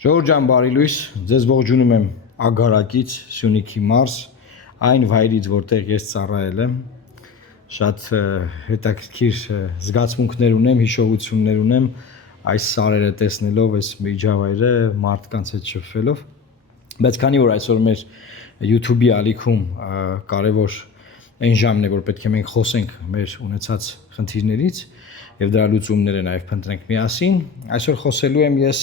Ժողովուրդ ջան, բարի լույս, ձեզ ողջունում եմ Ագարակից, Սյունիքի մարզ, այն վայրից, որտեղ ես ծառայել եմ, շատ հետաքրքիր զգացմունքներ ունեմ, հիշողություններ ունեմ, այս սարերը տեսնելով, այս միջավայրը մարդկանց հետ շփվելով, բայց քանի որ այսօր մեր YouTube-ի ալիքում կարևոր այն ժամն է, որ պետք է մենք խոսենք մեր ունեցած խնդիրներից եւ դրա լուծումները նաեւ փնտրենք միասին, այսօր խոսելու եմ ես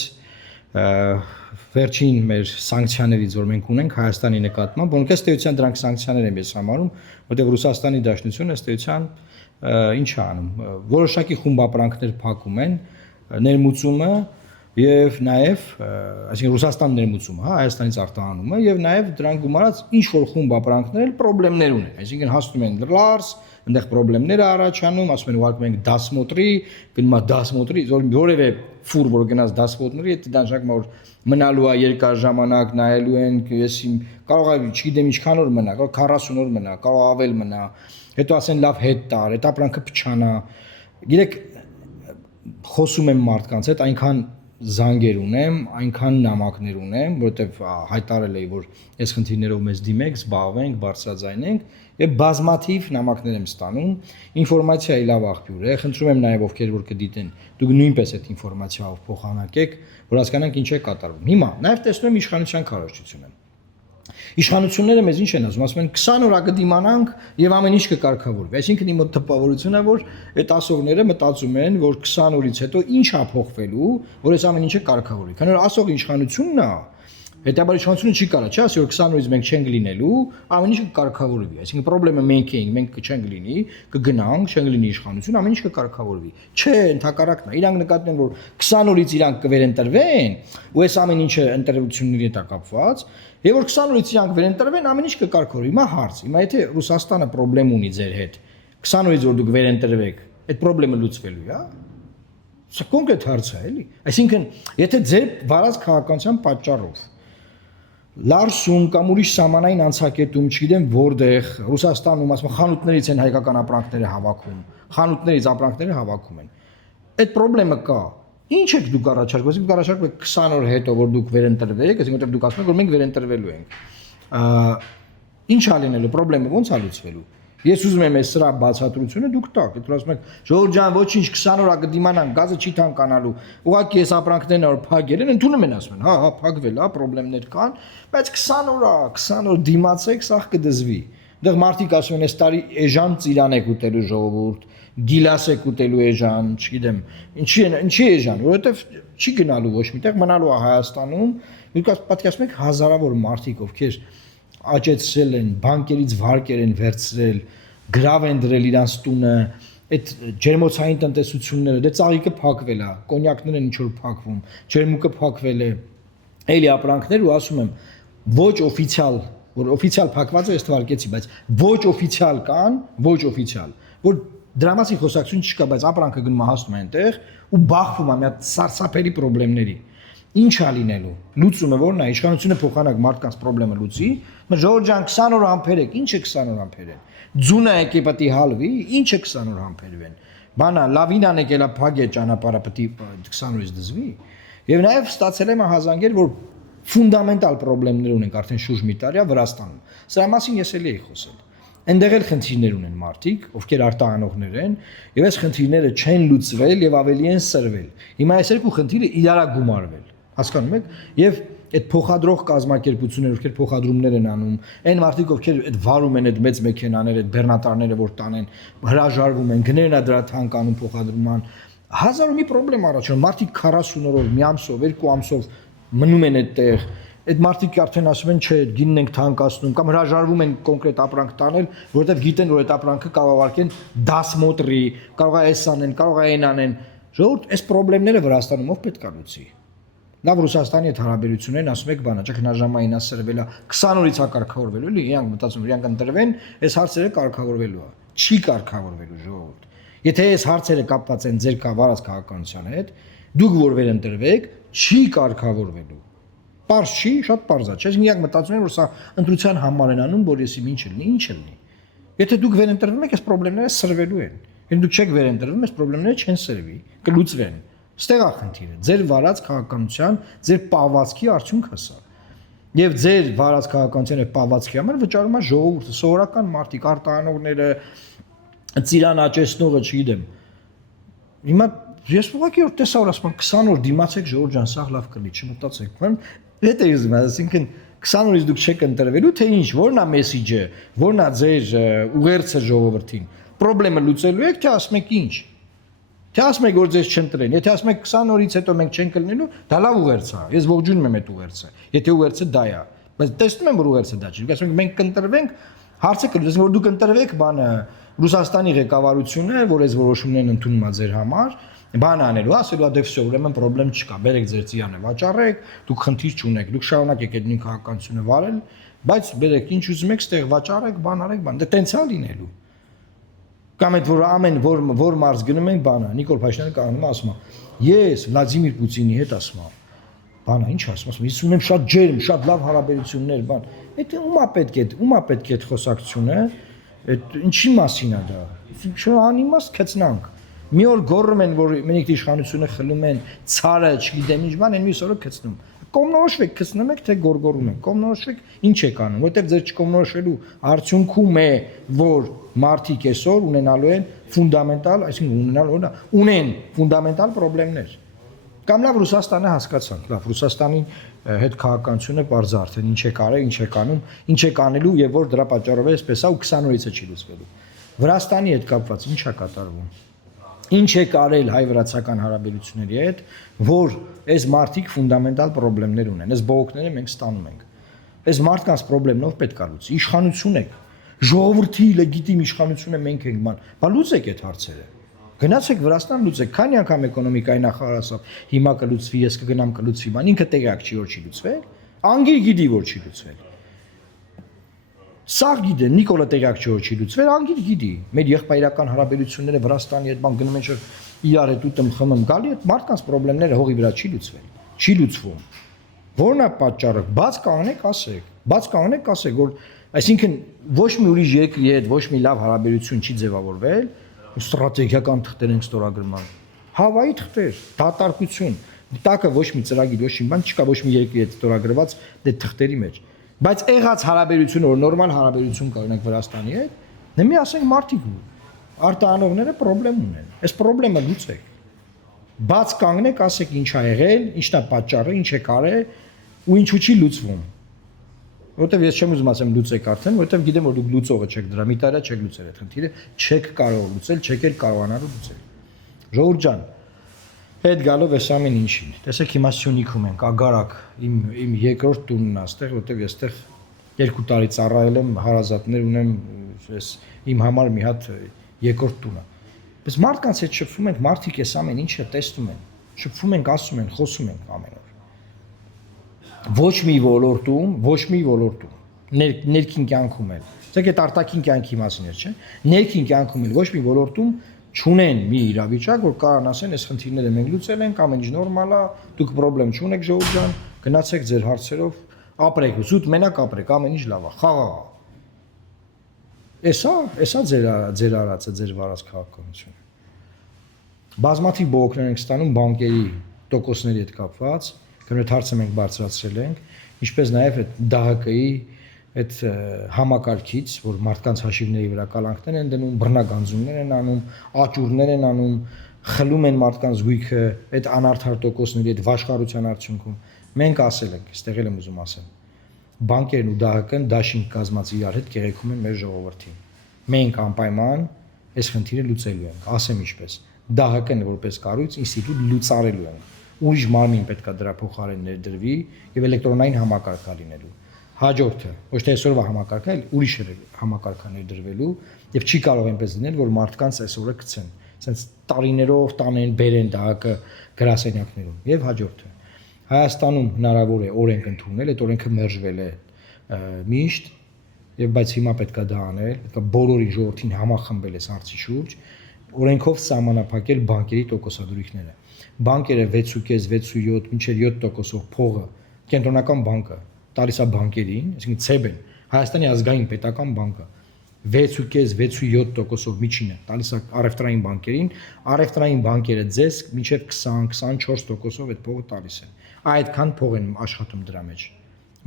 վերջին մեր սանկցիաներից, որ մենք ունենք Հայաստանի նկատմամբ, որոնք ըստ էության դրանք սանկցիաներ եմ ես համարում, որտեղ Ռուսաստանի Դաշնությունը ըստ էության ինչ է անում, որոշակի խումբապրանքներ փակում են, ներմուծումը եւ նաեւ, այսինքն Ռուսաստան ներմուծումը, հա, Հայաստանից արտահանումը եւ նաեւ դրանք գումարած ինչ որ խումբապրանքներ պրոբլեմներ ունեն, այսինքն հասնում են լարս, այնտեղ պրոբլեմներ առաջանում, ասում են ուղարկում ենք դասմոտրի, գնում է դասմոտրի, որևէ ֆուր, որ գնաց դասմոտրի, այդ դաշնակը որ մնալու է երկար ժամանակ, նայելու են, ես կարող է, չգիտեմ ինչքան օր մնա, կարող 40 օր մնա, կարող ավել մնա, հետո ասեն լավ հետ տար, այդ ապրանքը փչանա։ Գիտեք, խոսում եմ մարդկանց հետ, այնքան զանգեր ունեմ, այնքան նամակներ ունեմ, որովհետև հայտարարել էի, որ այս խնդիրներով մեզ դիմեք, զբաղվենք, բարձրաձայնենք եւ բազմաթիվ նամակներ եմ ստանում, ինֆորմացիայի լավ աղբյուր է, խնդրում եմ նաեւ ովքեր որ կդիտեն, դուք նույնպես այդ ինֆորմացիայով փոխանակեք, որ հասկանանք ինչ է կատարվում։ Հիմա նաեւ տեսնում եմ իշխանության քարոզչությունը։ Իշխանությունները մեզ ինչ են ասում են 20 օր կդիմանանք եւ ամեն ինչ կկարգավորվի։ Այսինքն իմ մոտ տպավորությունն է, որ այդ ասողները մտածում են, որ 20 օրից հետո ինչ է փոխվելու, որ այս ամեն ինչը կարգավորվի։ Քանի որ ասող իշխանությունն է, հետաբար իշխանությունը չի կարա, չէ՞, ասի որ 20 օրից մենք չենք լինելու, ամեն ինչը կկարգավորվի։ Այսինքն պրոբլեմը մենք ենք, մենք չենք լինի, կգնանք, չենք լինի իշխանություն, ամեն ինչ կկարգավորվի։ Չէ, ընդհակառակն է։ Իրանք նկատում են, որ 20 օրից իրանք կվերընտրվեն, ու այս ամեն ինչը ընտրությունների հետ է կապված, եւ որ 20 օրից իրանք վերընտրվեն, ամեն ինչ կկարգավորվի։ Հիմա հարց, հիմա եթե Ռուսաստանը պրոբլեմ ունի ձեր հետ, 20 օրից որ դուք վերընտրվեք, այդ պրոբլեմը լուծվելու է, հա։ Սա կոնկրետ հարց է, էլի։ Այսինքն, եթե ձեր վարած քաղաքականության պատճառով Լարսում կամ ուրիշ սահմանային անցակետում, չգիտեմ որտեղ, Ռուսաստանում, ասում խանութներից են հայկական ապրանքները հավաքում, խանութներից ապրանքները հավաքում են։ Այդ խնդրեմը կա։ Ինչ եք դուք առաջարկում, դուք առաջարկում եք 20 օր հետո, որ դուք վերընտրվեք, այսինքն որտեղ դուք ասում եք, որ մենք վերընտրվելու ենք։ Ինչ է լինելու, խնդրեմը ո՞նց է լուծվելու։ Ես ուզում եմ այս սրա բացատրությունը դուք տաք, դուք ասում եք, ժողովուրդ ջան, ոչինչ 20 օր կդիմանան, գազը չի թանկանալու։ Ուղղակի այս ապրանքներն որ փակել են, ընդունում են ասում են, հա, փակվել է, խնդիրներ կան, բայց 20 օր է, 20 օր դիմացեք, սա կդզվի։ Դեռ մարդիկ ասում են, այս տարի էժան ծիրան եք ուտելու ժողովուրդ, գիլաս եք ուտելու էժան, չգիտեմ, ինչի էժան, որովհետև չի գնալու ոչ միտեղ, մնալու է Հայաստանում, դուք պատկերացնում եք հազարավոր մարդիկ, ովքեր աճեցրել են, բանկերից վարկեր են վերցրել, գրավ են դրել իրանց տունը, այդ ջերմոցային տնտեսությունները, դե ծաղիկը փակվել է, կոնյակներն են ինչ որ փակվում, ջերմուկը փակվել է, էլի ապրանքներ ու ասում եմ, ոչ օֆիցիալ, որ օֆիցիալ փակված է, ես թվարկեցի, բայց ոչ օֆիցիալ կան, ոչ օֆիցիալ, որ դրա մասին խոսակցություն չկա, բայց ապրանքը գնում է հասնում է այնտեղ ու բախվում է մի հատ սարսափելի խնդիրների։ Ինչ է լինելու։ Լուծումը ո՞րն է, իշխանությունը փոխանակ մարդկանց խնդրեմը լուծի, մը ժողովուրդ ջան 20 օր համբերեք, ինչ է 20 օր համբերեն։ Ձունը եկե պետք է հալվի, ինչ է 20 օր համբերվեն։ Բանա լավինան եկելա փագե ճանապարհը պետք է 20 օրից դզվի։ Եվ նաև ստացել եմ հազանգեր, որ ֆունդամենտալ խնդիրներ ունենք արդեն շուրջ մի տարի Վրաստանում։ Սրա մասին ես էլի էի խոսել։ Այնտեղ էլ խնդիրներ ունեն մարդիկ, ովքեր արտահանողներ են, եւ այս խնդիրները չեն լուծվել եւ ավելի են սրվել։ Հիմա այս երկու խնդիրը իրար է գումարվել։ Հասկանում եք, եւ այդ փոխադրող կազմակերպությունները, ովքեր փոխադրումներ են անում, այն մարդիկ, ովքեր այդ վարում են այդ մեծ մեքենաները, այդ բեռնատարները, որ տանեն, հրաժարվում են, գներն է դրա թանկանում փոխադրման, հազար ու մի խնդրեմ առաջանում, մարդիկ 40 օրով, մի ամսով, 2 ամսով մնում են այդտեղ, այդ մարդիկ արդեն ասում են, չէ, գինն ենք թանկացնում, կամ հրաժարվում են կոնկրետ ապրանք տանել, որովհետև գիտեն, որ այդ ապրանքը կարող է դասմոտրի, կարող է այս անեն, կարող է այն անեն, ժողովուրդ, այս խնդիրները Վրաստանում ով պետք է լուծի։ Լավ Ռուսաստանի հետ հարաբերություններն ասում եք բանա, չէ՞ հնարժամային ասրվել է 20 օրից է կարգավորվելու, էլի իրանք մտածում, իրանք ընտրվեն, այս հարցերը կարգավորվելու է։ Չի կարգավորվելու ժողովուրդ։ Եթե այս հարցերը կապված են ձեր վարած քաղաքականության հետ, դուք որ վերընտրվեք, չի կարգավորվելու։ Պարզ չի, շատ պարզ է, չէ՞, իրանք մտածում են, որ սա ընտրության համար են անում, որ եսի ինչ լինի, ինչ լինի։ Եթե դուք վերընտրվում եք, այս խնդիրները սրվելու են։ Եթե դուք չեք վերընտրվում, այս խնդիրները չեն սրվի, կլուծվեն։ Ստեղ է խնդիրը։ Ձեր վարած քաղաքականության, ձեր պահվածքի արդյունքը սա։ Եվ ձեր վարած քաղաքականության եւ պահվածքի համար վճարում է ժողովուրդը, սովորական մարդիկ, արտահանողները, ծիրան աճեցնողը, չգիտեմ։ Հիմա ես ուղղակի որ տեսա որ ասում 20 օր դիմացեք Ժողովուրդ ջան, սա լավ կլի, չմտածեք։ Ուրեմն հետ է ուզում, այսինքն 20 օրից դուք չեք ընտրվելու, թե ինչ, որն է մեսիջը, որն է ձեր ուղերձը ժողովրդին։ Պրոբլեմը լուծելու եք, թե ասում եք ինչ։ Թե ասում եք որ ձեզ չընտրեն, եթե ասում եք 20 օրից հետո մենք չենք կլինելու, դա լավ ուղերձ է։ Ես ողջունում եմ այդ ուղերձը։ Եթե ուղերձը դա է, բայց տեսնում եմ որ ուղերձը դա չի։ Դուք ասում եք մենք կընտրվենք, հարցը կլինի, որ դուք ընտրվեք, բանը Ռուսաստանի ղեկավարությունը, որ այս որոշումներն ընդունում է ձեր համար, բան անելու, ասելու է դե վсё, ուրեմն խնդրեմ չկա, բերեք ձեր ծիրանը վաճառեք, դուք խնդիր չունեք, դուք շարունակեք այդ նույն քաղաքականությունը վարել, բայց բերեք ինչ ուզում եք, ստեղ վաճառեք, բան արեք, բան, դե տենց է լինելու։ Կամ այդ որ ամեն որ մարզ գնում ենք բանը, Նիկոլ Փաշինյանը կանգնում է ասում է, ես Վլադիմիր Պուտինի հետ ասում եմ, բանը ինչ ասում, ես ունեմ շատ ջերմ, շատ լավ հարաբերություններ, բան, այդ ումա պետք է այդ խոսակցությունը, այդ ինչի մասին է դա, ինչ անիմաստ քծնանք։ Մի օր գոռում են, որ մենք իշխանությունը խլում են, ցարը, չգիտեմ ինչ բան, այն մյուս օրը քծնում։ Կողմնորոշվեք, քծնում եք, թե գորգորում եք։ Կողմնորոշվեք, ինչ եք անում, որտեղ ձեր չկողմնորոշվելու արդյունքում է, որ մարդիկ այսօր ունենալու են ֆունդամենտալ, այսինքն ունեն ֆունդամենտալ խնդիրներ։ Կամ լավ Ռուսաստանը հասկացանք, լավ Ռուսաստանի հետ քաղաքականությունը բարձ արդեն ինչ է կարել, ինչ է կանում, ինչ է կանելու եւ որ դրա պատճառով է այսպես է ու 20 օրից է չի լուծվելու։ Վրաստանի հետ կապված ինչ է կատարվում։ Ինչ է կարել հայ-վրացական հարաբերությունների հետ, որ այս մարդիկ ֆունդամենտալ խնդիրներ ունեն, այս բողոքները մենք ստանում ենք։ Այս մարդկանց խնդիրներով պետք է լուծի, իշխանություն եք, ժողովրդի լեգիտիմ իշխանությունը մենք ենք, բան, բա լուծեք այդ հարցերը։ Գնացեք Վրաստան լուծեք, քանի անգամ էկոնոմիկայի նախարարը ասավ, հիմա կլուծվի, ես կգնամ կլուծվի, բան, ինքը տեղյակ չի որ չի լուծվել, անգիր գիտի որ չի լուծվել։ Սա գիտեն, Նիկոլը տեղյակ չի որ չի լուծվել, անգիր գիտի։ Մեր եղբայրական հարաբերությունները Վրաստանի հետ բան գնում են չէ իրար հետ ուտում խմում գալի, այդ մարդկանց խնդիրները հողի վրա չի լուծվել, չի լուծվում։ Որն է պատճառը։ Բաց կանգնեք, ասեք, որ այսինքն ոչ մի ուրիշ երկրի հետ ոչ մի լավ հարաբերություն չի ձևավորվել, ստրատեգիական թղթեր են ստորագրման։ Հավայի թղթեր, դատարկություն, տակը ոչ մի ծրագիր, ոչ մի բան չկա, ոչ մի երկրի հետ ստորագրված դե թղթերի մեջ։ Բայց եղած հարաբերությունը, որ նորմալ հարաբերություն կա, օրինակ Վրաստանի հետ, նեմի ասենք մարդիկ արտահանողները խնդրեմ ունեն։ Այս խնդրեմը լուծեք։ Բաց կանգնեք, ասեք ինչ ա եղել, ինչն է պատճառը, ինչ է կարել ու ինչու չի լուծվում։ Որտեվ ես չեմ ուզում ասեմ լուծեք արդեն, որտեվ գիտեմ որ դուք լուծողը չեք դրա, մի տարի չեք լուծել այդ խնդիրը, չեք կարող լուծել, չեք էլ կարողանալու լուծել։ Ժողովուրդ ջան, հետ գալով այս ամեն ինչին։ Տեսեք հիմա Սյունիքում ենք, Ագարակ, իմ երկրորդ տունն է այստեղ, որտեվ ես այստեղ 2 տարի ծառայել եմ, հարազատներ ունեմ, ես իմ համար մի հատ երկրորդ տուն է։ Բայց մարդկանց հետ շփվում ենք, մարդիկ այս ամեն ինչը տեսնում են, շփվում ենք, ասում են, խոսում ենք ամեն օր։ Ոչ մի ոլորտում, ներքին կյանքում էլ, ցեք այդ արտաքին կյանքի մասին էր, չէ՞։ Ներքին կյանքում էլ ոչ մի ոլորտում չունեն մի իրավիճակ, որ կարան ասեն, այս խնդիրները մենք լուծել ենք, ամեն ինչ նորմալ է, դուք խնդրեմ չունեք ժողովուրդ ջան, գնացեք ձեր հարցերով, ապրեք, զուտ մենակ ապրեք, ամեն ինչ լավ է, խաղաղ է։ Էսա ձեր արածը, ձեր վարած քաղաքականությունը։ Բազմաթիվ բողոքներ ենք ստանում բանկերի տոկոսների հետ կապված, Կրոտ հարցը մենք բարձրացրել ենք, ինչպես նաև այդ ԴՀԿ-ի այդ համակարգից, որ մարդկանց հաշիվների վրա կալանքներ են դնում, բռնագանձումներ են անում, աճուրներ են անում, խլում են մարդկանց գույքը, այդ անարդար տոկոսների այդ վաշխառության արդյունքում։ Մենք ասել ենք, ստեղ եմ ուզում ասել, բանկերն ու ԴՀԿ-ն դաշինք կազմած իրար հետ կեղեքում են մեր ժողովրդին։ Մենք անպայման այս խնդիրը լուծելու ենք, ասեմ ինչպես։ ԴՀԿ-ն որպես կառույց ինստիտուտ լուծարելու ենք։ Ուրիշ մարմին պետք է դրա փոխարեն ներդրվի եւ էլեկտրոնային համակարգ լինելու։ Հաջորդը, ոչ թե այսօրվա համակարգը, այլ ուրիշ համակարգ ներդրվելու եւ չի կարող այնպես լինել, որ մարդկանց այսօրը գցեն, ասենց տարիներով տանեն, բերեն ԴՀԿ գրասենյակներում։ Եվ հաջորդը, Հայաստանում հնարավոր է օրենք ընդունել, այդ օրենքը մերժվել է միշտ, եւ բայց հիմա պետք է դա անել, պետք է բոլորի ժողովրդին համախմբել այս հարցի շուրջ, օրենքով սահմանափակել բանկերի տոկոսադրույքները։ Բանկերը 6.5-6.7 մինչև 7%-ով փողը կենտրոնական բանկը տալիս է բանկերին, այսինքն ՑԵԲ-ն, Հայաստանի ազգային պետական բանկը 6.5-6.7%-ով միջինը տալիս է առևտրային բանկերին, առևտրային բանկերը ձեզ մինչև 20-24%-ով այդ փողը տալիս են։ Այդքան փող են աշխատում դրա մեջ։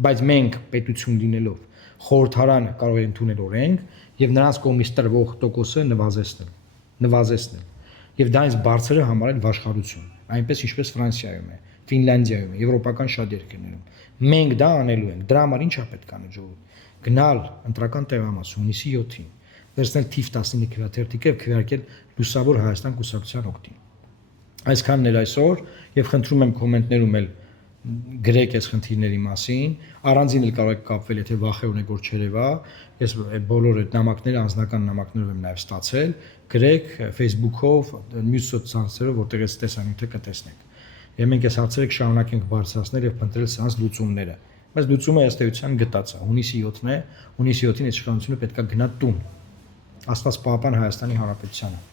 Բայց մենք պետություն լինելով խորհրդարանը կարող ենք ընդունել օրենք եւ նրանց կողմից տրվող տոկոսը նվազեցնել։ Եվ դա ինձ բարձրը համարել վաշխառություն, այնպես ինչպես Ֆրանսիայում է, Ֆինլանդիայում է, եվրոպական շատ երկրներում։ Մենք դա անելու ենք։ Դրա համար ի՞նչ է պետք անը ժողովուրդ։ Գնալ ընտրական տեղամաս հունիսի 7-ին, վերցնել թիվ 19 քվեաթերթիկը եւ քվեարկել Լուսավոր Հայաստան կուսակցության օգտին։ Այսքանն էր այսօր եւ խնդրում եմ կոմենտներում էլ գրեք այս խնդիրների մասին, առանձին էլ կարող եք կապվել, եթե վախեր ունեք որ չերևա, ես բոլոր այդ նամակները անձնական նամակներով եմ նաև ստացել, գրեք Facebook-ով, մյուս սոցցանցերով, որտեղ այս տեսանյութը կտեսնեք։ Եվ մենք այս հարցերը կշարունակենք բարձրացնել եւ փնտրել սրանց լուծումները։ Բայց լուծումը ըստ էության գտած է, հունիսի 7-ն է, հունիսի 7-ին իշխանությունը պետք է գնա տուն։ Աստված պահապան Հայաստանի Հանրապետությանը։